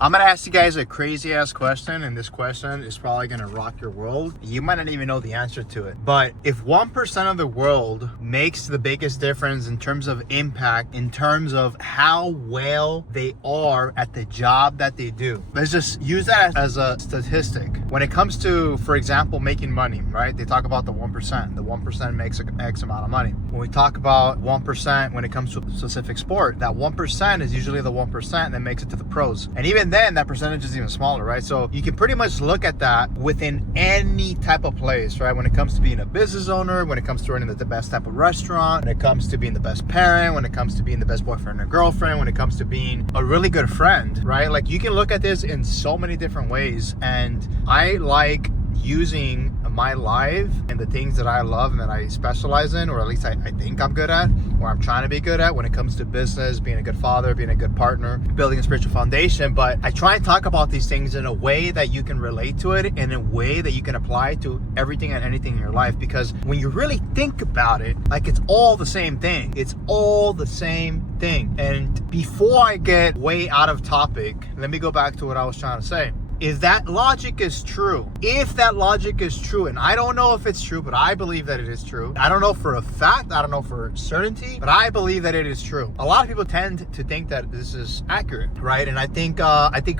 I'm gonna ask you guys a crazy ass question, and this question is probably gonna rock your world. You might not even know the answer to it. But if 1% of the world makes the biggest difference in terms of impact, in terms of how well they are at the job that they do, let's just use that as a statistic. When it comes to, for example, making money, right? They talk about the 1%. The 1% makes X amount of money. When we talk about 1% when it comes to a specific sport, that 1% is usually the 1% that makes it to the pros. And even then, that percentage is even smaller, right? So you can pretty much look at that within any type of place, right? When it comes to being a business owner, when it comes to running the best type of restaurant, when it comes to being the best parent, when it comes to being the best boyfriend or girlfriend, when it comes to being a really good friend, right? Like you can look at this in so many different ways. And I like using my life and the things that I love and that I specialize in, or at least I think I'm good at, or I'm trying to be good at when it comes to business, being a good father, being a good partner, building a spiritual foundation. But I try and talk about these things in a way that you can relate to it, in a way that you can apply to everything and anything in your life. Because when you really think about it, like it's all the same thing. It's all the same thing. And before I get way out of topic, let me go back to what I was trying to say. If that logic is true, and I don't know if it's true, but I believe that it is true. I don't know for a fact, I don't know for certainty, but I believe that it is true. A lot of people tend to think that this is accurate, right? And I think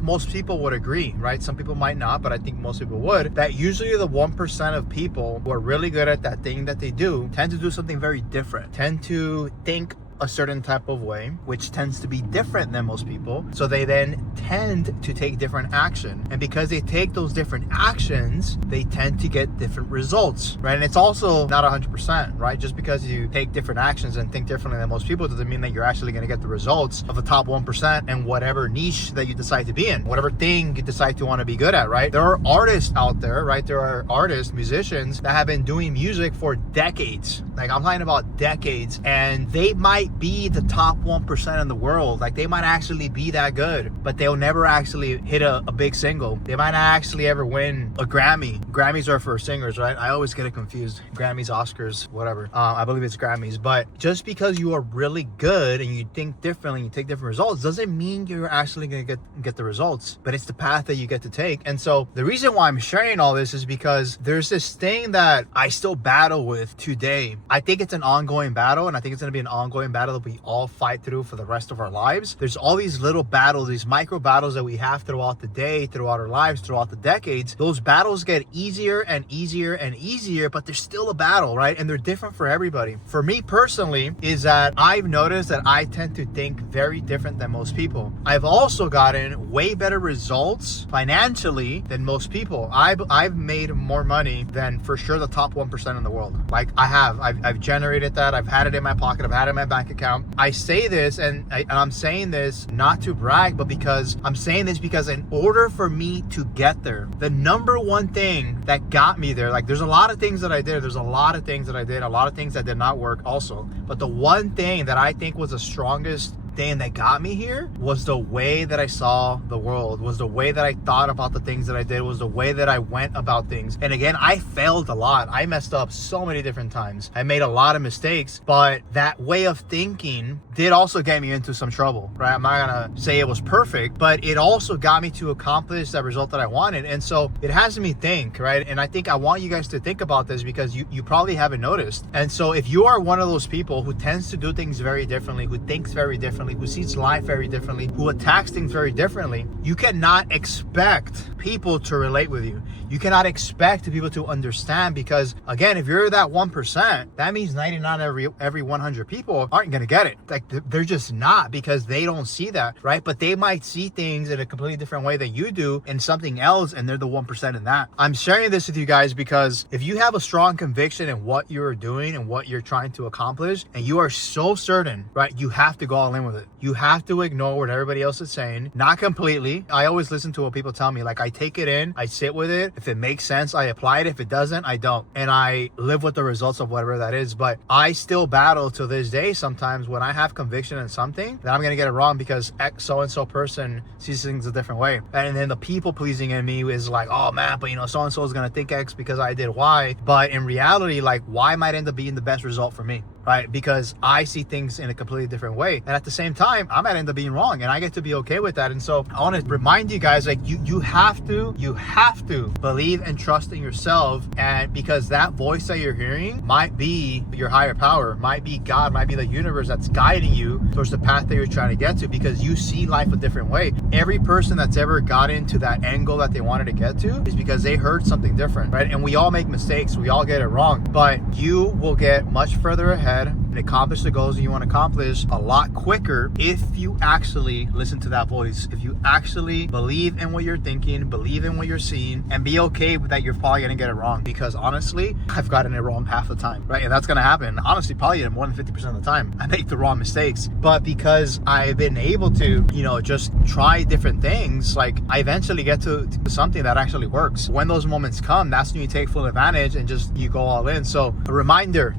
most people would agree, right? Some people might not, but I think most people would, that usually the 1% of people who are really good at that thing that they do tend to do something very different, tend to think a certain type of way, which tends to be different than most people. So they then tend to take different action. And because they take those different actions, they tend to get different results, right? And it's also not 100%, right? Just because you take different actions and think differently than most people doesn't mean that you're actually going to get the results of the top 1% and whatever niche that you decide to be in, whatever thing you decide to want to be good at, right? There are artists out there, right? There are artists, musicians that have been doing music for decades. Like I'm talking about decades, and they might be the top 1% in the world. Like they might actually be that good, but they'll never actually hit a big single. They might not actually ever win a Grammy. Grammys are for singers, right? I always get it confused. Grammys, Oscars, whatever. I believe it's Grammys. But just because you are really good and you think differently, you take different results, doesn't mean you're actually gonna get the results, but it's the path that you get to take. And so the reason why I'm sharing all this is because there's this thing that I still battle with today. I think it's an ongoing battle, and I think it's gonna be an ongoing battle that we all fight through for the rest of our lives. There's all these little battles, these micro battles that we have throughout the day, throughout our lives, throughout the decades. Those battles get easier and easier and easier, but they're still a battle, right? And they're different for everybody. For me personally, is that I've noticed that I tend to think very different than most people. I've also gotten way better results financially than most people. I've made more money than for sure the top 1% in the world. Like I've generated that. I've had it in my pocket. I've had it in my bank account. I say this, and I'm saying this not to brag, but because I'm saying this because in order for me to get there, the number one thing that got me there, like there's a lot of things that I did, a lot of things that did not work also, but the one thing that I think was the strongest thing that got me here was the way that I saw the world, was the way that I thought about the things that I did, was the way that I went about things. And again, I failed a lot. I messed up so many different times. I made a lot of mistakes, but that way of thinking did also get me into some trouble, right? I'm not gonna say it was perfect, but it also got me to accomplish that result that I wanted. And so it has me think, right? And I think I want you guys to think about this because you probably haven't noticed. And so if you are one of those people who tends to do things very differently, who thinks very differently, who sees life very differently, who attacks things very differently, you cannot expect people to relate with you. You cannot expect people to understand, because again, if you're that 1%, that means 99 every 100 people aren't gonna get it. Like they're just not, because they don't see that, right? But they might see things in a completely different way than you do and something else, and they're the 1% in that. I'm sharing this with you guys because if you have a strong conviction in what you're doing and what you're trying to accomplish, and you are so certain, right, you have to go all in with it. You have to ignore what everybody else is saying. Not completely. I always listen to what people tell me. Like I take it in, I sit with it. If it makes sense, I apply it. If it doesn't, I don't. And I live with the results of whatever that is. But I still battle to this day sometimes when I have conviction in something that I'm going to get it wrong because so-and-so person sees things a different way. And then the people pleasing in me is like, oh man, but so-and-so is going to think X because I did Y. But in reality, like Y might end up being the best result for me. right? Because I see things in a completely different way. And at the same time, I might end up being wrong, and I get to be okay with that. And so I want to remind you guys, like, you have to believe and trust in yourself. And because that voice that you're hearing might be your higher power, might be God, might be the universe that's guiding you towards the path that you're trying to get to, because you see life a different way. Every person that's ever got into that end goal that they wanted to get to is because they heard something different, right? And we all make mistakes, we all get it wrong, but you will get much further ahead and accomplish the goals that you want to accomplish a lot quicker if you actually listen to that voice, if you actually believe in what you're thinking, believe in what you're seeing, and be okay with that you're probably going to get it wrong. Because honestly, I've gotten it wrong half the time, right? And that's going to happen. Honestly, probably more than 50% of the time I make the wrong mistakes. But because I've been able to, just try different things, like I eventually get to something that actually works. When those moments come, that's when you take full advantage and just you go all in. So a reminder,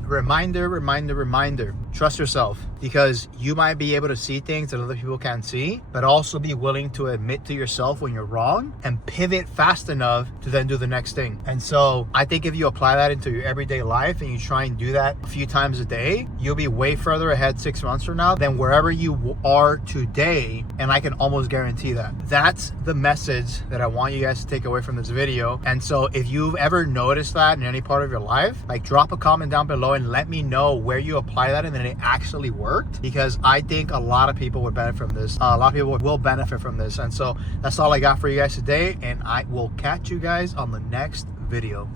trust yourself, because you might be able to see things that other people can't see, but also be willing to admit to yourself when you're wrong and pivot fast enough to then do the next thing. And so I think if you apply that into your everyday life and you try and do that a few times a day, you'll be way further ahead 6 months from now than wherever you are today. And I can almost guarantee that. That's the message that I want you guys to take away from this video. And so if you've ever noticed that in any part of your life, like drop a comment down below and let me know where you apply that and then it actually worked, because I think a lot of people would benefit from this. A lot of people will benefit from this. And so that's all I got for you guys today, and I will catch you guys on the next video.